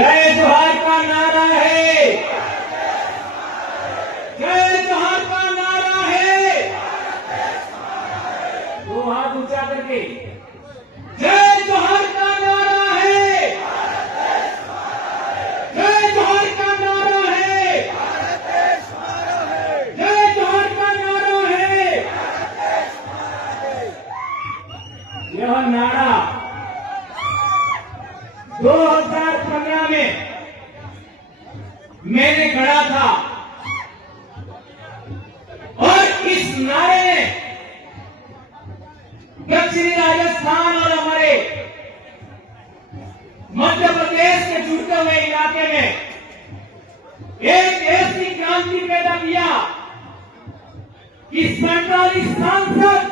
जय जोहार का नारा है, जय जोहार का नारा है। दो हाथ ऊंचा करके जय जोहार का नारा है, जय जोहार का नारा है, जय जोहार का नारा है। यह नारा 2015 में मैंने गढ़ा था और इस नारे ने दक्षिणी राजस्थान और हमारे मध्य प्रदेश के जुड़ते हुए इलाके में एक ऐसी क्रांति पैदा किया कि 47 सांसद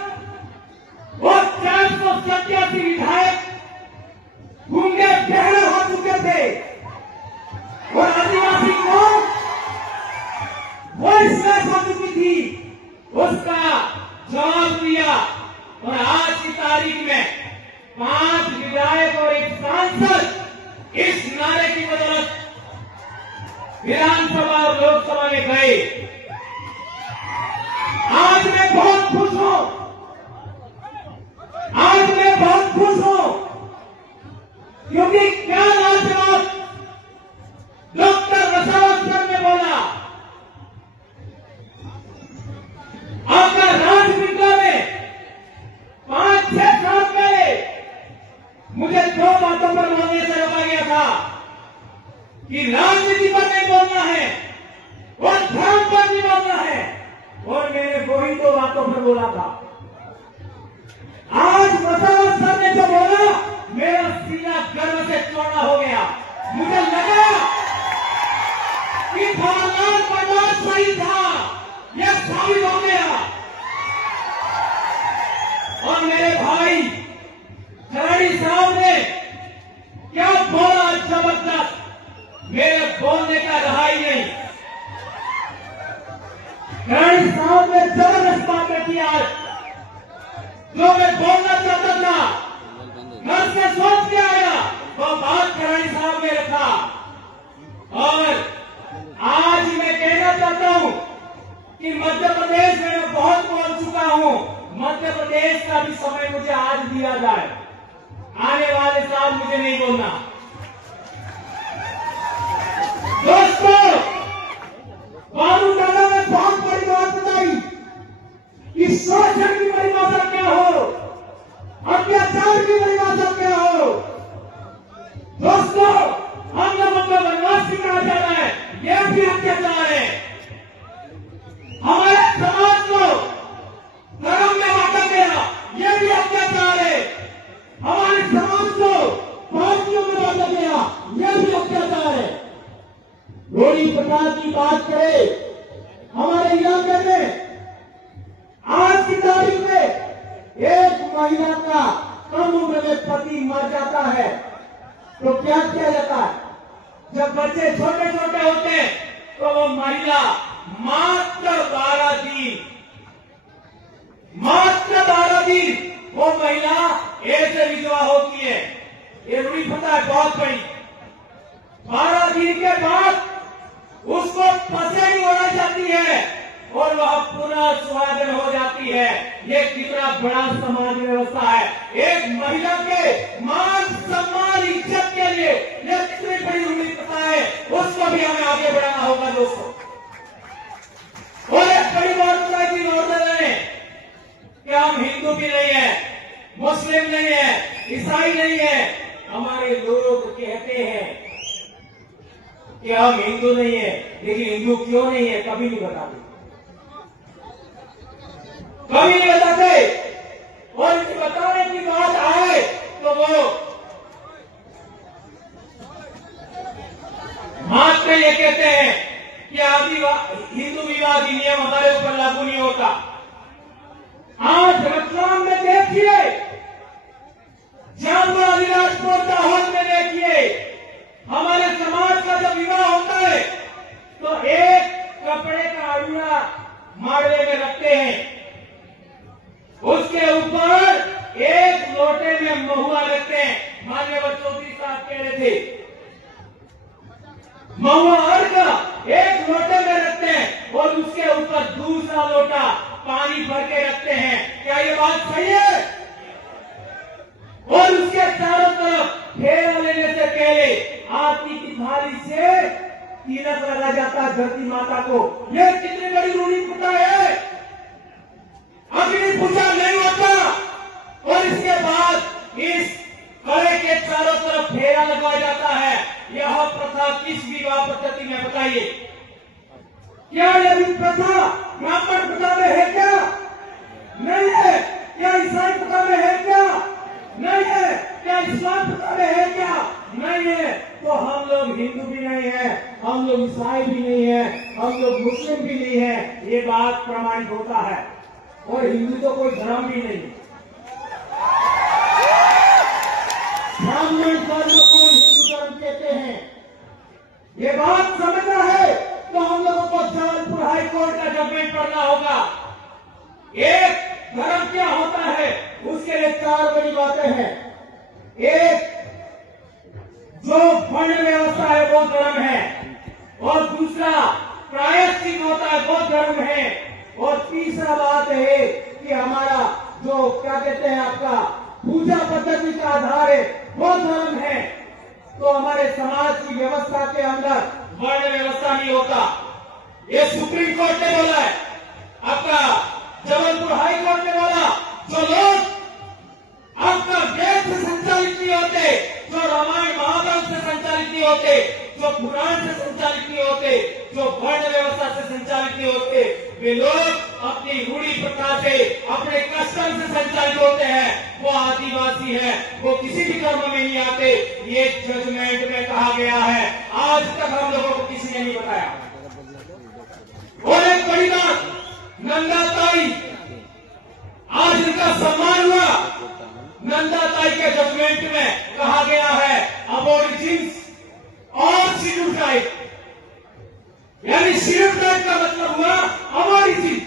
और 487 विधायक गूंगे बहरे हो चुके थे और आदिवासी कौम वॉइसलेस हो चुकी थी, उसका जवाब दिया। और आज की तारीख में 5 विधायक और 1 सांसद इस नारे की बदौलत विधानसभा और लोकसभा में गए। आज मैं बहुत खुश हूं, आज मैं बहुत खुश हूं, क्योंकि क्या लाजवाब डॉक्टर वसावत सर ने बोला। आपका राजपिता में 5-6 साल पहले मुझे 2 बातों पर बोलने से रोका गया था कि राजनीति पर नहीं बोलना है और धर्म पर नहीं बोलना है, और मैंने वही 2 बातों पर बोला था। आज वसावत सर ने जो बोला, मेरा सीना गर्व से चौड़ा हो गया। मुझे लगा कि भगवान प्रकाश सही था, यह साबित हो गया। और मेरे भाई खराड़ी साहब ने क्या बोला जबरदस्त, मेरे बोलने का रहा ही नहीं। खराड़ी साहब ने जबरदस्त बातें की आज, जो मैं बोलना चाहता था, घर से सोच के आया वो बात खराड़ी साहब ने रखा। और आज मैं कहना चाहता हूं कि मध्य प्रदेश में मैं बहुत बोल चुका हूं, मध्य प्रदेश का भी समय मुझे आज दिया जाए, आने वाले साल मुझे नहीं बोलना। दोस्तों, बाबू दादा ने बहुत बड़ी बात बताई कि शोषण की परिभाषा क्या हो, अत्याचार की परिभाषा क्या हो। दोस्तों, हम लोगों को वनवासी कहा जा रहा है, यह भी अत्याचार है। हमारे समाज को धर्म में बांटा गया, यह भी अत्याचार है। हमारे समाज को पार्टियों में बांटा गया, यह भी अत्याचार है। गोली प्रसाद की बात करें, हमारे इलाके में आज की तारीख में एक महिला का कम उम्र में पति मर जाता है तो क्या किया जाता है? जब बच्चे छोटे छोटे होते हैं तो वो महिला मात्र 12 दिन वो महिला ऐसे विधवा होती है। ये रूढ़ी पता है बहुत बड़ी। 12 दिन के बाद उसको पसेरी उड़ाई जाती है और वह पुनः सुहागन हो जाती है। ये कितना बड़ा समाज व्यवस्था है। एक महिला के मान सम्मान इज्जत के लिए ये कितनी बड़ी रूढ़ी प्रथा है, उसको भी हमें आगे बढ़ाना होगा दोस्तों। और एक बड़ी बात बताई थी नौरदा ने कि हम हिंदू भी नहीं है, मुस्लिम नहीं है, ईसाई नहीं है। हमारे लोग कहते हैं कि हम हिंदू नहीं है, लेकिन हिंदू क्यों नहीं है कभी नहीं बताते, कभी नहीं बताते। और इसे बताने की बात आए तो वो मात्र ये कहते हैं कि हिंदू विवाह अधिनियम हमारे ऊपर लागू नहीं होता। आज रतलाम में देखिए, जामपुर अलीराजपुर दाहोद में देखिए, हमारे समाज का जब विवाह होता है तो एक कपड़े का अड़ूड़ा माड़वे में रखते हैं, उसके ऊपर एक लोटे में महुआ रखते हैं। माननीय चौधरी साहब कह रहे थे महुआ अर्घ एक लोटे में रखते हैं और उसके ऊपर दूसरा लोटा पानी भर के रखते हैं। क्या ये बात सही है? और उसके चारों तरफ फेरा लेने से पहले आरती की थाली से तिलक लगा जाता है धरती माता को। यह कितनी बड़ी रूढ़ी प्रथा है, अग्नि पूजा नहीं होता। और इसके बाद इस कड़े के चारों तरफ फेरा लगवाया जाता है। यह प्रथा किस विवाह पद्धति में बताइए? क्या यह प्रथा ब्राह्मण प्रथा में है क्या? नहीं है। क्या ईसाई प्रथा में है क्या? नहीं है। क्या इस्लाम प्रथा में है क्या? नहीं है। तो हम लोग हिंदू भी नहीं है, हम लोग ईसाई भी नहीं है, हम लोग मुस्लिम भी नहीं है। ये बात प्रमाणित होता है। और हिंदू तो कोई धर्म भी नहीं है। ब्राह्मण धर्म को हिंदू धर्म कहते हैं। ये बात समझना है तो हम लोगों को जबलपुर हाईकोर्ट का जजमेंट पढ़ना होगा। एक धर्म क्या होता है उसके लिए चार बड़ी बातें हैं। एक, जो वर्ण व्यवस्था है वो धर्म है। और दूसरा, प्रायश्चित होता है वो धर्म है। और तीसरा बात है कि हमारा जो क्या कहते हैं आपका पूजा पद्धति का आधार है वो धर्म है। तो हमारे समाज की व्यवस्था के अंदर वर्ण व्यवस्था नहीं होता। ये सुप्रीम कोर्ट ने बोला है, आपका जबलपुर हाई कोर्ट ने बोला। जो लोग आपका वेद से संचालित नहीं होते, जो रामायण महाभारत से संचालित नहीं होते, जो पुराण से संचालित नहीं होते, जो वर्ण व्यवस्था से संचालित नहीं होते, वे लोग अपनी रूढ़ी प्रथा से, अपने कस्टम से संचालित होते हैं। वो आदिवासी है, वो किसी भी धर्म में नहीं आते। ये जजमेंट में कहा गया है। आज तक हम लोगों को किसी ने नहीं बताया। और एक बड़ी बात, नंदाताई, आज इनका सम्मान हुआ। नंदाताई के जजमेंट में कहा गया है अबोरिजिन्स और शेड्यूल ट्राइब, यानी शेड्यूल ट्राइब का मतलब हुआ अबोरिजिन,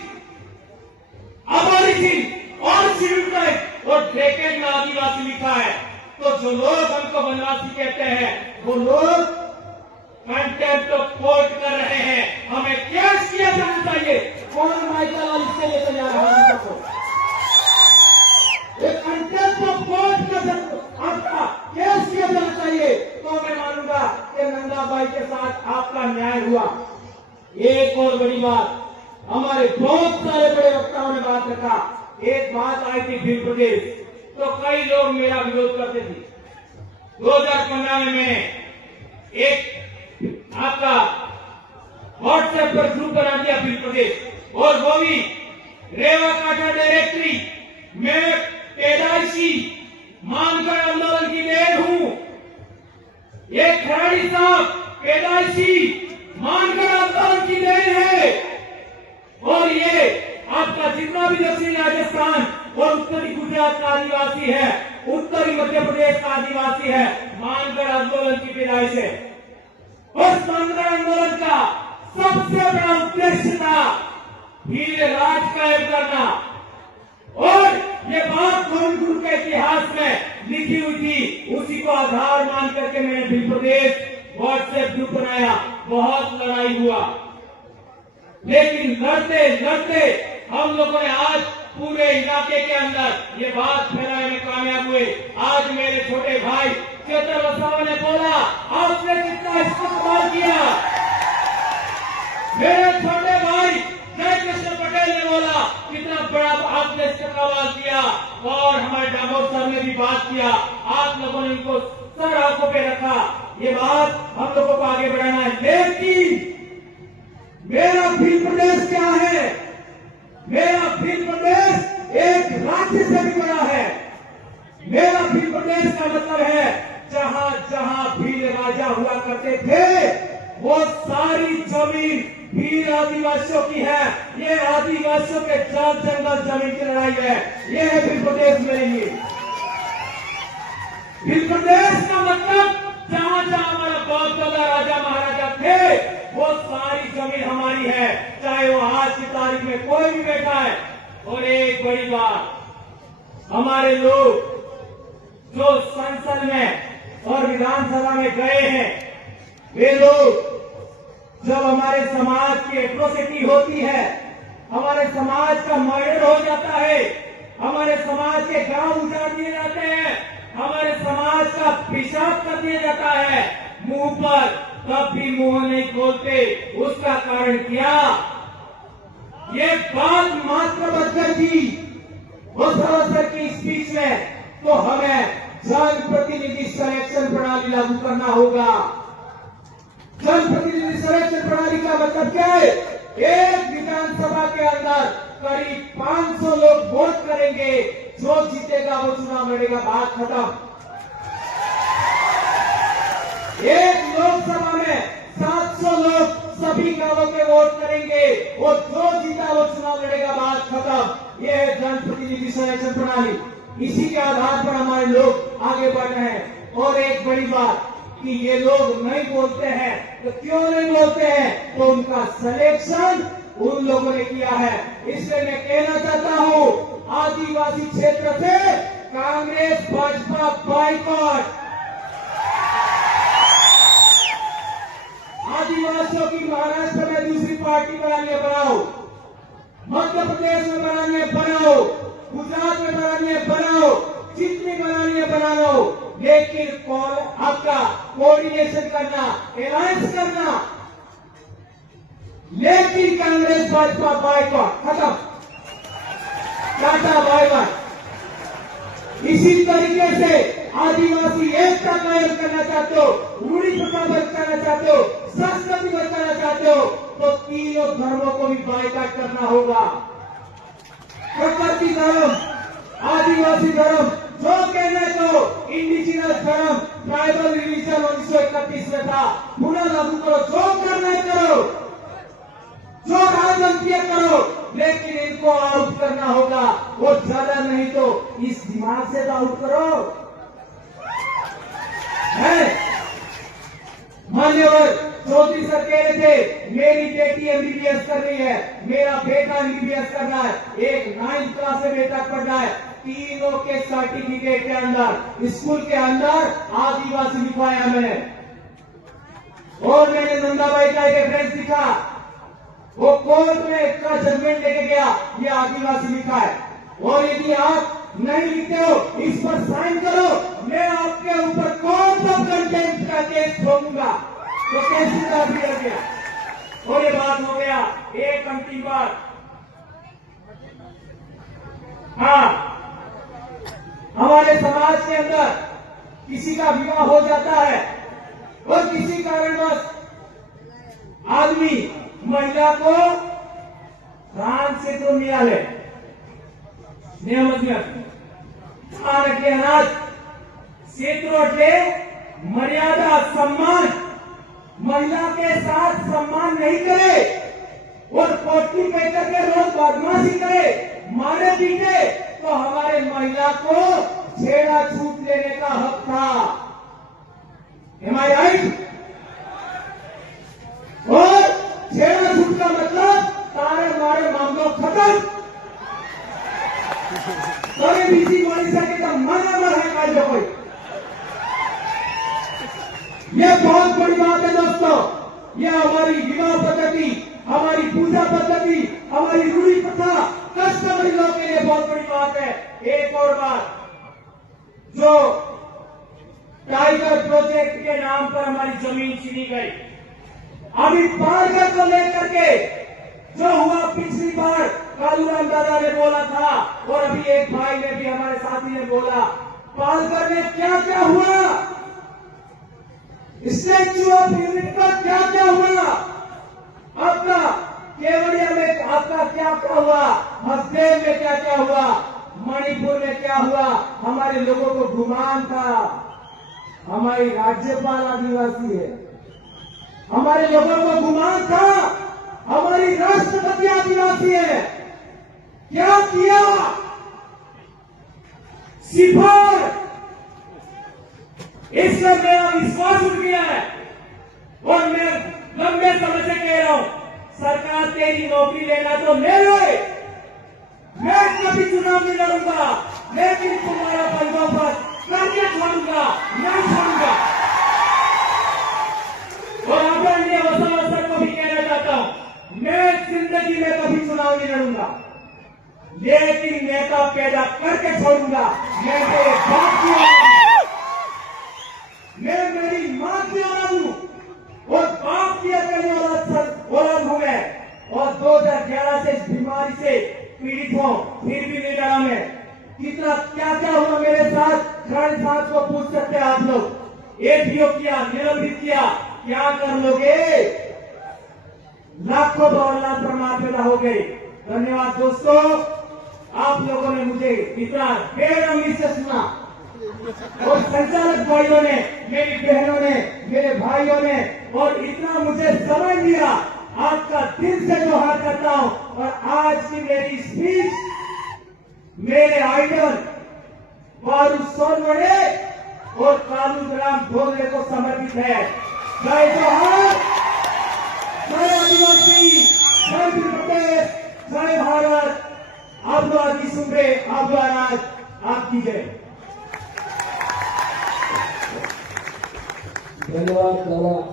अबोरिजिन और शेड्यूल ट्राइब। और ब्रैकेट में आदिवासी लिखा है। तो जो लोग हमको वनवासी कहते हैं वो लोग कंटेम्प्ट ऑफ कोर्ट कर रहे हैं। हमें केस किया जाना चाहिए। कौन माइकल और इसके लेकर जा रहा है को? एक कंटेम्प्ट ऑफ कोर्ट का आपका केस किया जाना चाहिए। तो मैं मानूंगा कि नंदाबाई के साथ आपका न्याय हुआ। एक और बड़ी बात, हमारे बहुत सारे बड़े वक्ताओं ने बात रखा। एक बात आई थी भील प्रदेश, तो कई लोग मेरा विरोध करते थे। 2015 में मैंने एक आपका व्हाट्सएप पर ग्रुप बना दिया भील प्रदेश, और वो भी रेवा कांठा डायरेक्टरी। मैं पैदाइशी मानकर आंदोलन की देर हूं। ये खराड़ी साहब पैदाइशी मानकर आंदोलन की देर है। और ये आपका जितना भी दक्षिणी राजस्थान और उत्तरी गुजरात का आदिवासी है, उत्तरी मध्य प्रदेश का आदिवासी है, मानकर आंदोलन की पैदाइश है। उस मानकर आंदोलन का सबसे बड़ा उद्देश्य था भील राज कायम करना। और ये बात गुरु के इतिहास में लिखी हुई थी। उसी को आधार मान करके मैंने भील प्रदेश व्हाट्सएप ग्रुप बनाया। बहुत लड़ाई हुआ, लेकिन लड़ते लड़ते हम लोगों ने आज पूरे इलाके के अंदर ये बात फैलाने में कामयाब हुए। आज मेरे छोटे भाई चेतन वसावा ने बोला, आपने कितना इस्तेमाल किया। मेरे छोटे भाई जय कृष्ण पटेल ने बोला, कितना बड़ा आपने इस्तेमाल किया। और हमारे डामोर सर ने भी बात किया। आप लोगों ने इनको सर आंखों पे रखा। ये बात हम लोगों को आगे बढ़ाना है। लेकिन मेरा भील प्रदेश क्या है? मेरा भील प्रदेश एक राज्य से भी बड़ा है। मेरा भील प्रदेश का मतलब है जहां जहां भील राजा हुआ करते थे वो सारी जमीन भील आदिवासियों की है। ये आदिवासियों के जान जंगल जमीन की लड़ाई है। ये है भील प्रदेश मेरे लिए। भील प्रदेश का मतलब जहां जहां हमारा बहुत बड़ा राजा महाराजा थे वो सारी जमीन हमारी है, चाहे वो आज की तारीख में कोई भी बैठा है। और एक बड़ी बात, हमारे लोग जो संसद में और विधानसभा में गए हैं वे लोग जब हमारे समाज की एट्रोसिटी होती है, हमारे समाज का मर्डर हो जाता है, हमारे समाज के गांव उजाड़ दिए जाते हैं, हमारे समाज का पेशाब कर दिया जाता है मुंह पर, तब भी मुंह नहीं खोलते। उसका कारण क्या? ये बात महात्मा बच्चन की सर की स्पीच में, तो हमें जनप्रतिनिधि संरक्षण प्रणाली लागू करना होगा। जनप्रतिनिधि संरक्षण प्रणाली का मतलब क्या है? एक विधानसभा के अंदर करीब 500 लोग वोट करेंगे, जो जीतेगा वो चुनाव लड़ेगा, बात खत्म। एक लोकसभा में 700 लोग सभी गांवों के वोट करेंगे, और जो जीता वो चुनाव लड़ेगा, बात खत्म। यह है जनप्रतिनिधि संरक्षण प्रणाली। इसी के आधार पर हमारे लोग आगे बढ़ रहे हैं। और एक बड़ी बात कि ये लोग नहीं बोलते हैं, तो क्यों नहीं बोलते हैं? तो उनका सिलेक्शन उन लोगों ने किया है। इसलिए मैं कहना चाहता हूं, आदिवासी क्षेत्र से कांग्रेस भाजपा बाइकॉट। आदिवासियों की महाराष्ट्र में दूसरी पार्टी बनानी है, बनाओ। मध्य प्रदेश में बनानी है, बनाओ। गुजरात में बनानी है, बनाओ। जितनी बनानी है बना लो, लेकिन आपका कोऑर्डिनेशन करना, अलायंस करना, लेकिन कांग्रेस भाजपा बाइकॉट, खत्म, टाटा बाय बाय। इसी तरीके से आदिवासी एकता कायम करना चाहते हो, रूढ़ी प्रथा बचाना चाहते हो, संस्कृति बचाना चाहते हो, तो तीनों धर्मों को भी बाइकॉट करना होगा। प्रकृति धर्म, आदिवासी धर्म, जो कहना तो इंडिजिनस धर्म, ट्राइबल रिलीजन 1931 में था, पुनः लागू करो, जो करना है करो, जो राजनीति करो, लेकिन इनको आउट करना होगा। और ज्यादा नहीं तो इस दिमाग से तो आउट करो। है मान्यवर चौधरी सर कह रहे थे, मेरी बेटी एमबीबीएस कर रही है, मेरा बेटा एमबीबीएस कर रहा है, एक 9th क्लास में बेटा पढ़ रहा है, तीनों के सर्टिफिकेट के अंदर, स्कूल के अंदर आदिवासी लिखवाया मैंने। और मैंने नंदाबाई का एक रेफरेंस लिखा, वो कोर्ट में इसका जजमेंट लेके गया, ये आदिवासी लिखा है। और यदि आप नहीं लिखते हो, इस पर साइन करो, मैं आपके ऊपर कोर्ट ऑफ कंटेम्प्ट का केस ठोकूंगा। तो केस का दिया गया और ये बात हो गया। एक अंतिम बात, हाँ, हमारे समाज के अंदर किसी का विवाह हो जाता है और किसी कारणवश आदमी महिला को दान से तो मिळाले के अनाज क्षेत्रों मर्यादा सम्मान, महिला के साथ सम्मान नहीं करे और पोटली बेचकर के रोज बदमाशी करे, मारे पीटे, तो हमारे महिला को छेड़ा छूट लेने का हक था। Am I right? और छेड़ा छूट का मतलब तारे मारे मामलों खत्म। तभी बीसी बोली सके तो मर है काल जो कोई। ये बहुत बड़ी बात है दोस्तों। ये हमारी विवाह पद्धति, हमारी पूजा पद्धति, हमारी रूढ़ी प्रथा, कस्टमरी लॉ के लिए बहुत बड़ी बात है। एक और बात, जो टाइगर प्रोजेक्ट के नाम पर हमारी जमीन छीनी गई, अभी पालघर को लेकर के जो हुआ पिछली बार कालूराम दादा ने बोला था, और अभी एक भाई ने भी, हमारे साथी ने बोला, पालघर में क्या क्या हुआ, स्टैच्यू ऑफ यूनिटी पर क्या क्या हुआ, आपका केवड़िया में आपका क्या क्या हुआ, हसदेव में क्या क्या हुआ, मणिपुर में क्या हुआ। हमारे लोगों को गुमान था हमारी राज्यपाल आदिवासी है, हमारे लोगों को गुमान था हमारी राष्ट्रपति आदिवासी है। क्या किया? सिफार। इससे मेरा विश्वास उठ गया है और मैं लंबे समय से कह रहा हूं, सरकार तेरी नौकरी लेना तो ले लो, मैं कभी चुनाव नहीं लड़ूंगा, लेकिन तुम्हारा बंदोबस्त करके छोड़ूंगा, नहीं छोड़ूंगा। और आदरणीय वसावा सर को भी चुनाव नहीं लड़ूंगा, लेकिन नेता पैदा करके छोड़ूंगा। मैं मेरे बाप की औलाद हूं, मैं मेरी मां की औलाद हूं और बाप की अकेली औलाद हूं मैं। और 2011 से इस बीमारी से पीड़ित हूं, फिर भी नहीं डरा मैं। कितना क्या क्या हुआ मेरे साथ, खड़े साहब को पूछ सकते हैं आप लोग। एपीओ किया, निलंबित किया, क्या कर लोगे? लाखों दौड़ना प्रमाण पैदा हो गए। धन्यवाद दोस्तों, आप लोगों ने मुझे इतना बेरहमी से सुना और संचालक भाइयों ने, मेरी बहनों ने, मेरे भाइयों ने और इतना मुझे समय दिया। आपका दिल से जोहार करता हूं। और आज की मेरी स्पीच मेरे आइडल बारूद सोनवड़े और कालूराम ढोले को समर्पित है। जय जोहार, जय आदिवासी, जय प्रदेश, जय भारत। आप लोग आदि सुन रहे, आप लोग आपकी जय। धन्यवाद दादा।